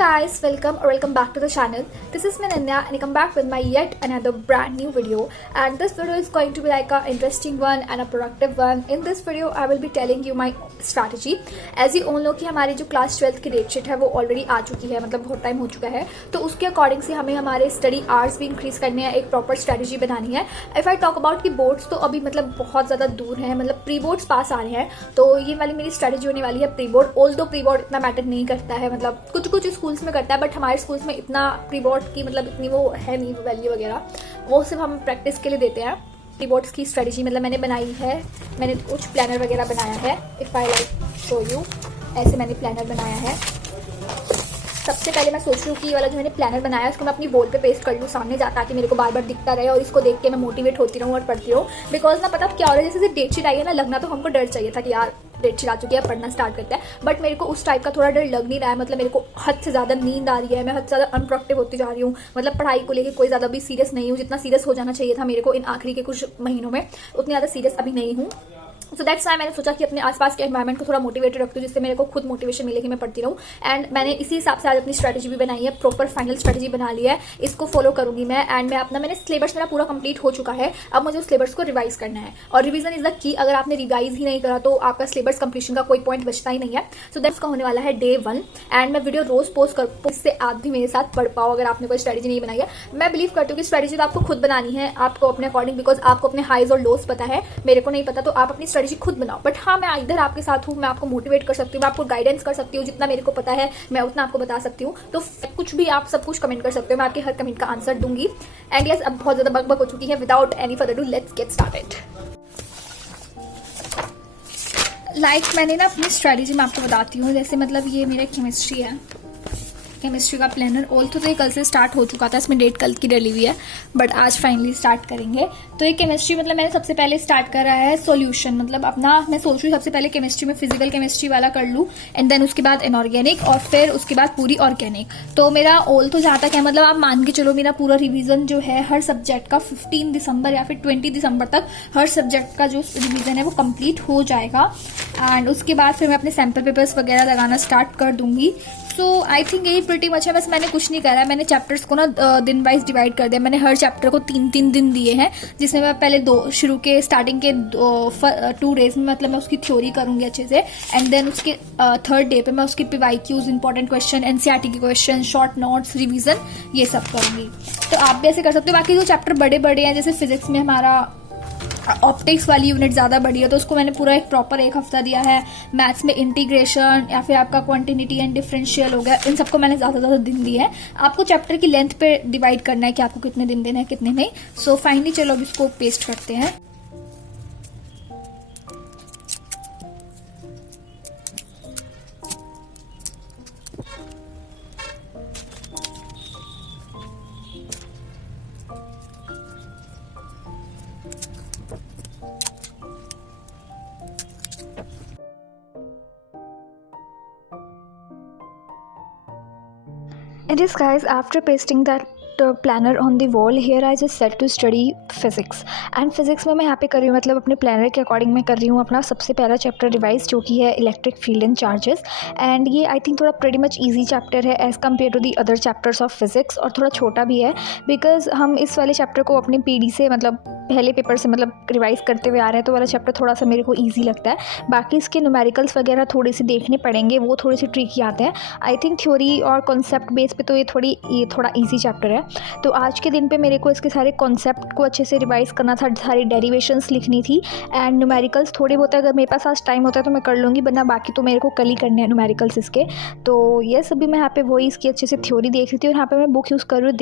guys, welcome back to the channel. This is Minanya and I come back with my yet another brand new video, and this video is going to be like a interesting one and a productive one. In this video I will be telling you my strategy. As you all know कि हमारी जो class 12th की date sheet है वो already आ चुकी है, मतलब बहुत टाइम हो चुका है, तो उसके अकॉर्डिंग से हमें हमारे स्टडी आवर्स भी इंक्रीज करने हैं, एक प्रॉपर स्ट्रैटेजी बनानी है. इफ आई टॉक अबाउट कि बोर्ड्स तो अभी मतलब बहुत ज़्यादा दूर हैं, मतलब प्री बोर्ड्स पास आ रहे हैं, तो ये वाली मेरी स्ट्रैटेजी होने वाली है प्री बोर्ड. ऑल दो प्री बोर्ड इतना मैटर नहीं करता है, मतलब कुछ स्कूल्स में करता है, बट हमारे स्कूल्स में इतना प्री बोर्ड की मतलब इतनी वो है नहीं वैल्यू वगैरह, वो सिर्फ हम प्रैक्टिस के लिए देते हैं. प्री बोर्ड्स की स्ट्रेटजी मतलब मैंने बनाई है, मैंने कुछ प्लानर वगैरह बनाया है. If I like show you, ऐसे मैंने प्लानर बनाया है. सबसे पहले मैं सोच रही हूँ कि ये वाला जो मैंने प्लानर बनाया है उसको मैं अपनी वॉल पे पेस्ट कर लूँ सामने जा, ताकि मेरे को बार बार दिखता रहे और इसको देख के मैं मोटिवेट होती रहूँ और पढ़ती रहूँ. बिकॉज ना पता क्या हो रहा है, जैसे डेट शीट आई है ना, लगना तो हमको डर चाहिए था कि यार डेट शीट आ चुकी है, पढ़ना स्टार्ट करते हैं, बट मेरे को उस टाइप का थोड़ा डर लग नहीं रहा है. मतलब मेरे को हद से ज़्यादा नींद आ रही है, मैं हद से ज़्यादा अनप्रोडक्टिव होती जा रही हूँ. मतलब पढ़ाई को लेकर कोई ज़्यादा भी सीरियस नहीं हूँ, जितना सीरियस हो जाना चाहिए था मेरे को इन आखिरी के कुछ महीनों में, उतनी ज़्यादा सीरियस अभी नहीं हूँ. सो दैट्स वाई मैंने सोचा कि अपने आसपास के एनवायरमेंट को थोड़ा मोटिवेटेड रखती हूँ, जिससे मेरे को खुद मोटिवेशन मिले कि मैं पढ़ती रहूँ. एंड मैंने इसी हिसाब से आज अपनी स्ट्रैटेजी भी बनाई है, प्रॉपर फाइनल स्ट्रैटेजी बना ली है, इसको फॉलो करूँगी मैं. एंड मैंने सिलेबस मेरा पूरा कंप्लीट हो चुका है, अब मुझे उस सिलेबस को रिवाइज करना है. और रिवीजन इज द की, अगर आपने रिवाइज ही नहीं करा तो आपका सिलेबस कंप्लीशन का कोई पॉइंट बचता ही नहीं है. सो दैट्स का होने वाला है डे 1, एंड मैं वीडियो रोज पोस्ट कर, इससे आप भी मेरे साथ पढ़ पाओ अगर आपने कोई स्ट्रैटेजी नहीं बनाई है. मैं बिलीव करती हूँ कि स्ट्रैटेजी तो आपको खुद बनानी है, आपको अपने अकॉर्डिंग, बिकॉज आपको अपने हाइज और लोस पता है, मेरे को नहीं पता, तो आप अपनी स्ट्रैटेजी खुद बनाओ. बट हाँ, मैं इधर आपके साथ हूँ, मैं आपको मोटिवेट कर सकती हूँ, मैं आपको गाइडेंस कर सकती हूँ, जितना मेरे को पता है मैं उतना आपको बता सकती हूँ. तो कुछ भी आप सब कुछ कमेंट कर सकते हो, मैं आपके हर कमेंट का आंसर दूंगी. एंड यस, अब बहुत ज्यादा बकबक हो चुकी है. Without any further do, let's get started. मैंने ना अपनी स्ट्रैटेजी में आपको बताती हूँ. जैसे मतलब ये मेरा केमिस्ट्री है, केमिस्ट्री का प्लानर. ऑल तो ये कल से स्टार्ट हो चुका था, इसमें डेट कल की डली हुई है, बट आज फाइनली स्टार्ट करेंगे. तो ये केमिस्ट्री मतलब मैंने सबसे पहले स्टार्ट करा है सॉल्यूशन, मतलब अपना मैं सोच रही हूँ सबसे पहले केमिस्ट्री में फिजिकल केमिस्ट्री वाला कर लूँ, एंड देन उसके बाद इनऑर्गेनिक, और फिर उसके बाद पूरी ऑर्गेनिक. तो मेरा ऑल तो जहाँ तक है, मतलब आप मान के चलो मेरा पूरा रिवीजन जो है हर सब्जेक्ट का 15 दिसंबर या फिर 20 दिसंबर तक हर सब्जेक्ट का जो रिवीजन है वो कंप्लीट हो जाएगा. एंड उसके बाद फिर मैं अपने सैम्पल पेपर्स वगैरह लगाना स्टार्ट कर दूंगी. सो आई थिंक यही प्रिटी मच है. बस मैंने कुछ नहीं करा है, मैंने चैप्टर्स को ना दिन वाइज डिवाइड कर दिया. मैंने हर चैप्टर को 3-3 दिन दिए हैं, जिसमें मैं पहले स्टार्टिंग के 2 डेज में मतलब मैं उसकी थ्योरी करूंगी अच्छे से, एंड देन उसके 3rd डे पे मैं उसकी PYQs, इंपॉर्टेंट क्वेश्चन, NCERT के क्वेश्चन, शॉर्ट नोट्स, रिवीजन, ये सब करूंगी. तो आप भी ऐसे कर सकते हो. बाकी जो चैप्टर बड़े हैं, जैसे फिजिक्स में हमारा ऑप्टिक्स वाली यूनिट ज़्यादा बड़ी है, तो उसको मैंने पूरा प्रॉपर 1 हफ्ता दिया है. मैथ्स में इंटीग्रेशन या फिर आपका क्वांटिटी एंड डिफरेंशियल हो गया, इन सबको मैंने ज़्यादा दिन दिए हैं. आपको चैप्टर की लेंथ पे डिवाइड करना है कि आपको कितने दिन देना है, कितने नहीं. सो फाइनली चलो अब इसको पेस्ट करते हैं. It is guys, after pasting that planner on the wall, here I just set to study physics. And physics में मैं यहाँ पे कर रही हूँ, मतलब अपने प्लानर के अकॉर्डिंग मैं कर रही हूँ अपना सबसे पहला चैप्टर रिवाइज, जो कि है electric field and charges. And ये आई थिंक थोड़ा प्रेटी मच ईजी चैप्टर है as compared to the other chapters of physics, और थोड़ा छोटा भी है, बिकॉज हम इस वाले चैप्टर को अपने PD से मतलब पहले पेपर से मतलब रिवाइज करते हुए आ रहे हैं, तो वाला चैप्टर थोड़ा सा मेरे को ईजी लगता है. बाकी इसके न्यूमेरिकल्स वगैरह थोड़े से देखने पड़ेंगे, वो थोड़े से ट्रिकी आते हैं. आई थिंक थ्योरी और कॉन्सेप्ट बेस पे तो ये थोड़ा ईजी चैप्टर है. तो आज के दिन पे मेरे को इसके सारे कॉन्सेप्ट को अच्छे से रिवाइज करना था, सारी डेरिवेशंस लिखनी थी, एंड न्यूमेरिकल्स थोड़े बहुत अगर मेरे पास आज टाइम होता है तो मैं कर लूँगी, वरना बाकी तो मेरे को कल ही करने हैं न्यूमेरिकल्स इसके. तो ये अभी मैं यहाँ पे वही इसकी अच्छे से थ्योरी देख रही थी, और यहाँ पे मैं बुक यूज़ कर रही हूँ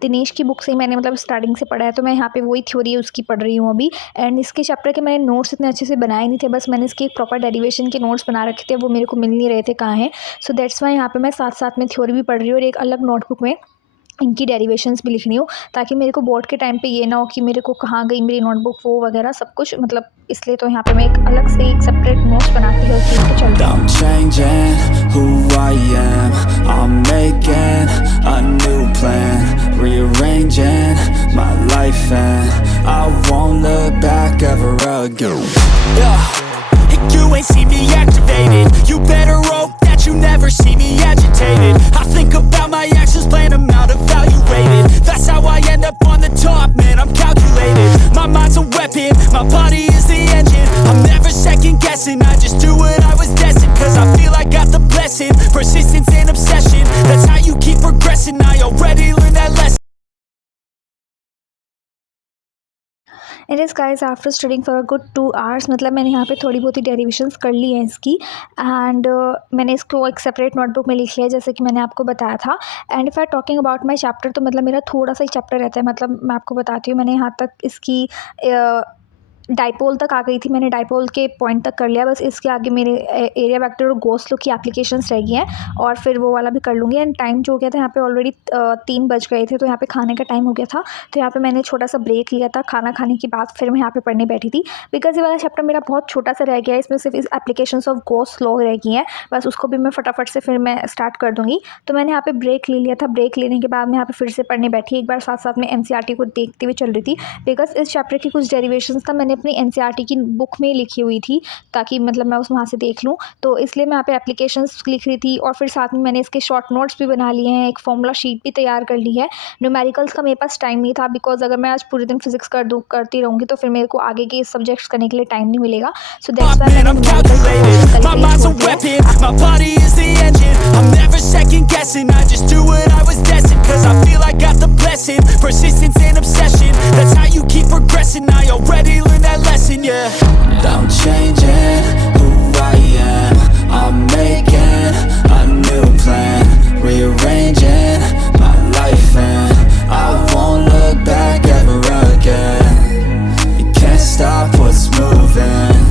दिनेश की बुक से ही मैंने मतलब स्टार्टिंग से पढ़ा है, तो मैं यहाँ पे वही थ्योरी उसकी पढ़ रही हूँ अभी. एंड इसके चैप्टर के मैंने नोट्स इतने अच्छे से बनाए नहीं थे, बस मैंने इसके एक प्रॉपर डेरिवेशन के नोट्स बना रखे थे, वो मेरे को मिल नहीं रहे थे कहाँ हैं. सो दैट्स वाई यहाँ पे मैं साथ में थ्योरी भी पढ़ रही हूँ, और एक अलग नोटबुक में इनकी डेरिवेशंस भी लिखनी हो, ताकि मेरे को बोर्ड के टाइम पे ये ना हो कि मेरे को कहाँ गई मेरी नोटबुक वो वगैरह सब कुछ, मतलब इसलिए तो यहाँ पे मैं एक अलग से एक सेपरेट नोट्स बनाती हूँ उस चीज़ को. चलता I'm changing who I am, I'm making a new plan, rearranging my life and I won't look back ever again. Yeah, and you ain't see me activated, you better hope that you never see me agitated. I think about my actions, plan them out, evaluated. That's how I end up on the top, man, I'm calculated. My mind's a weapon, my body is the engine. I'm never second guessing, I just do what I was destined. Cause I feel I got the blessing, persistence and obsession. That's how you keep progressing, I already learned that lesson. It is guys after studying for a good 2 hours, मतलब मैंने यहाँ पे थोड़ी बहुत ही derivations कर ली हैं इसकी, and मैंने इसको एक सेपरेट नोटबुक में लिख लिया है जैसे कि मैंने आपको बताया था. And if I talking about my chapter, तो मतलब मेरा थोड़ा सा ही चैप्टर रहता है. मतलब मैं आपको बताती हूँ, मैंने यहाँ तक इसकी डाइपोल तक आ गई थी, मैंने डाइपोल के पॉइंट तक कर लिया. बस इसके आगे मेरे एरिया वेक्टर और गॉस लॉ की एप्लीकेशंस रह गई हैं, और फिर वो वाला भी कर लूँगी. एंड टाइम जो हो गया था यहाँ पे ऑलरेडी 3 बज गए थे, तो यहाँ पे खाने का टाइम हो गया था. तो यहाँ पे मैंने छोटा सा ब्रेक लिया था. खाना खाने के बाद फिर मैं यहाँ पे पढ़ने बैठी थी, बिकॉज ये वाला चैप्टर मेरा बहुत छोटा सा रह गया है. इसमें सिर्फ इस एप्लीकेशंस ऑफ गॉस लॉ रह गई हैं, बस उसको भी मैं फटाफट से फिर मैं स्टार्ट कर दूँगी. तो मैंने यहाँ पे ब्रेक ले लिया था. ब्रेक लेने के बाद मैं यहाँ पे फिर से पढ़ने बैठी. एक बार साथ साथ में NCERT को देखते हुए चल रही थी, बिकॉज इस चैप्टर की कुछ डेरिवेशंस था मैंने अपनी NCERT की बुक में लिखी हुई थी, ताकि मतलब मैं उस वहाँ से देख लूँ. तो इसलिए मैं यहाँ पे एप्लीकेशंस लिख रही थी, और फिर साथ में मैंने इसके शॉर्ट नोट्स भी बना लिए हैं, एक फॉर्मूला शीट भी तैयार कर ली है. न्यूमेरिकल्स का मेरे पास टाइम नहीं था, बिकॉज अगर मैं आज पूरे दिन फिजिक्स करती रहूँगी तो फिर मेरे को आगे के सब्जेक्ट्स करने के लिए टाइम नहीं मिलेगा. सो दैट्स व्हाई मैंने I'm changing who I am, I'm making a new plan, rearranging my life and I won't look back ever again. You can't stop what's moving,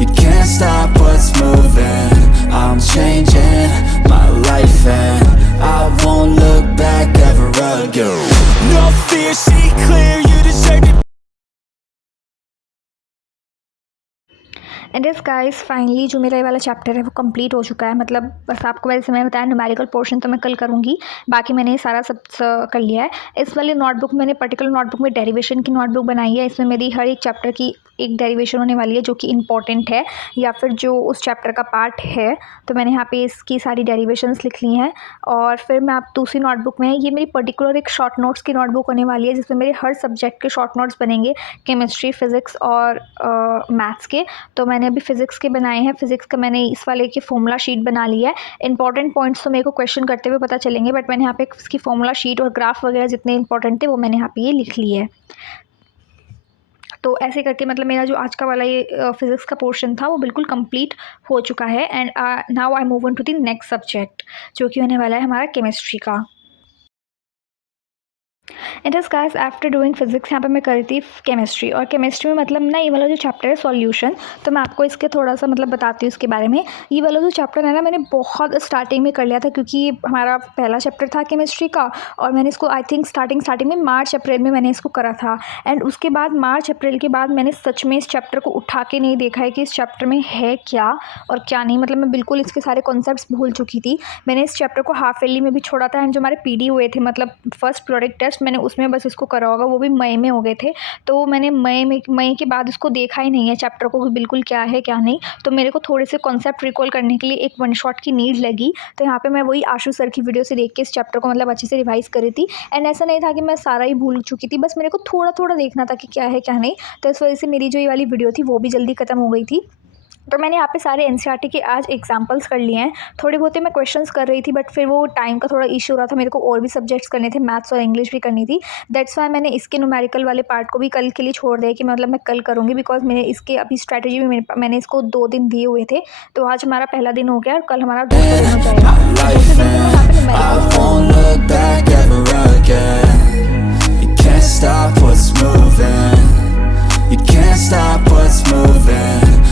you can't stop what's moving. I'm changing my life and I won't look back ever again. No fear, see clear, you deserve to. And इस guys finally जो मेरा ये वाला chapter है वो complete हो चुका है. मतलब बस आपको वैसे मैं बताया, न्यूमेरिकल पोर्शन तो मैं कल करूँगी, बाकी मैंने ये सारा सब कर लिया है. इस वाली नोटबुक मैंने पर्टिकुलर नोटबुक में डेरिवेशन की नोटबुक बनाई है. इसमें मेरी हर एक चैप्टर की एक डेरिवेशन होने वाली है जो कि इंपॉर्टेंट है, या फिर जो उस चैप्टर का पार्ट है. तो मैंने यहाँ पे इसकी सारी डेरिवेशंस लिख ली हैं. और फिर मैं आप दूसरी नोटबुक में, ये मेरी पर्टिकुलर एक शॉर्ट नोट्स की नोटबुक होने वाली है, जिसमें मेरे हर सब्जेक्ट के शॉर्ट नोट्स बनेंगे, केमिस्ट्री, फिज़िक्स और मैथ्स के. तो मैंने अभी फिज़िक्स के बनाए हैं. फिज़िक्स का मैंने इस वाले की फॉर्मूला शीट बना ली है. इंपॉर्टेंट पॉइंट्स तो मेरे को क्वेश्चन करते हुए पता चलेंगे, बट मैंने यहाँ पे इसकी फॉर्मूला शीट और ग्राफ वगैरह जितने इंपॉर्टेंट थे वो मैंने यहाँ पे ये लिख लिए है. तो ऐसे करके मतलब मेरा जो आज का वाला ये फिज़िक्स का पोर्शन था वो बिल्कुल कंप्लीट हो चुका है. And now I move on to the next subject, जो कि होने वाला है हमारा केमिस्ट्री का. It is guys after doing physics यहाँ पे मैं करी थी केमिस्ट्री. और केमिस्ट्री में मतलब ना ये वाला जो चैप्टर है सॉल्यूशन, तो मैं आपको इसके थोड़ा सा मतलब बताती हूँ इसके बारे में. ये वाला जो चैप्टर है ना मैंने बहुत स्टार्टिंग में कर लिया था, क्योंकि ये हमारा पहला चैप्टर था केमिस्ट्री का, और मैंने इसको आई थिंक स्टार्टिंग में मार्च अप्रैल में मैंने इसको करा था. एंड उसके बाद मार्च अप्रैल के बाद मैंने सच में इस चैप्टर को उठा के नहीं देखा है कि इस चैप्टर में है क्या और क्या नहीं. मतलब मैं बिल्कुल इसके सारे कॉन्सेप्ट्स भूल चुकी थी. मैंने इस चैप्टर को हाफ ईयरली में भी छोड़ा था, एंड जो हमारे PD हुए थे मतलब फर्स्ट प्रोडक्ट टेस्ट, मैंने उसमें बस इसको करा होगा, वो भी मई में हो गए थे. तो मैंने मई के बाद इसको देखा ही नहीं है चैप्टर को कि बिल्कुल क्या है क्या नहीं. तो मेरे को थोड़े से कॉन्सेप्ट रिकॉल करने के लिए एक 1 शॉट की नीड लगी. तो यहाँ पे मैं वही आशु सर की वीडियो से देख के इस चैप्टर को मतलब अच्छे से रिवाइज़ करी थी. एंड ऐसा नहीं था कि मैं सारा ही भूल चुकी थी, बस मेरे को थोड़ा थोड़ा देखना था कि क्या है क्या नहीं. तो इस वजह से मेरी जो ये वाली वीडियो थी वो भी जल्दी ख़त्म हो गई थी. तो मैंने यहाँ पे सारे NCERT के आज एग्जांपल्स कर लिए हैं. थोड़े बहुत मैं क्वेश्चंस कर रही थी, बट फिर वो टाइम का थोड़ा इशू हो रहा था. मेरे को और भी सब्जेक्ट्स करने थे, मैथ्स और इंग्लिश भी करनी थी. दैट्स वाई मैंने इसके न्यूमेरिकल वाले पार्ट को भी कल के लिए छोड़ दिया कि मतलब मैं कल करूँगी, बिकॉज मैंने इसके अभी स्ट्रैटेजी में मैंने इसको 2 दिन दिए हुए थे. तो आज हमारा पहला दिन हो गया और कल हमारा दूसरा दिन हो जाएगा.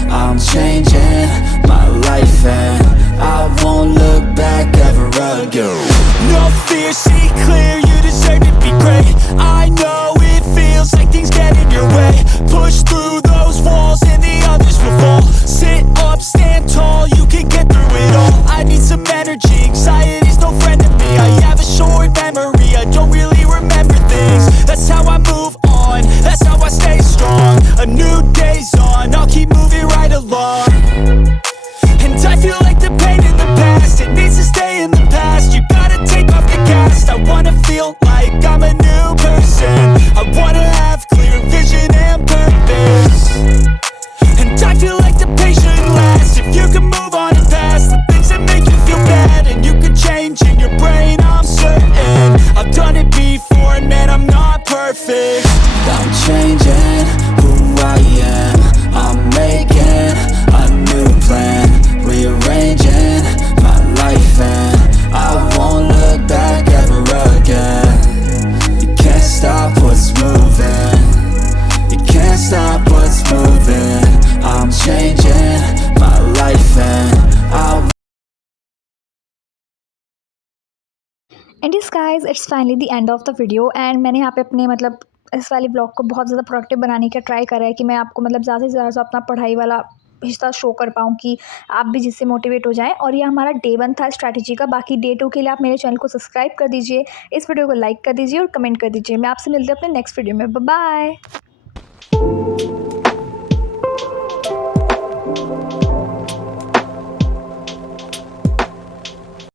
I'm changing my life and I won't look back ever again. No fear, see clear, you deserve to be great. I know it feels like things get in your way. Push through those walls and the others will fall. Sit up, stand tall, you can get through it all. I need some energy, anxiety's no friend to me. I have a short memory, I don't really remember things. That's how I move on, that's how I stay strong. A new day's on, I'll keep moving right along. And I feel like the pain in the past hesitation lasts. If you can move on and past the things that make you feel bad, and you can change in your brain, I'm certain. I've done it before and man, I'm not perfect. I'm changing who I am. I'm making a new plan, rearranging my life, and I won't look back ever again. You can't stop what's moving. You can't stop what's moving. I'm changing my life, and and yes guys, it's finally the end of the video. And मैंने यहाँ पे अपने मतलब इस वाली blog को बहुत ज़्यादा प्रोडक्टिव बनाने का ट्राई करा है कि मैं आपको मतलब ज़्यादा से ज़्यादा अपना पढ़ाई वाला हिस्सा शो कर पाऊँ कि आप भी जिससे मोटिवेट हो जाएं। और ये हमारा डे 1 था स्ट्रैटेजी का। बाकी डे 2 के लिए आप मेरे चैनल को सब्सक्राइब कर दीजिए, इस वीडियो को लाइक कर दीजिए और कमेंट कर दीजिए। मैं आपसे मिलती हूँ अपने नेक्स्ट वीडियो में। Bye bye.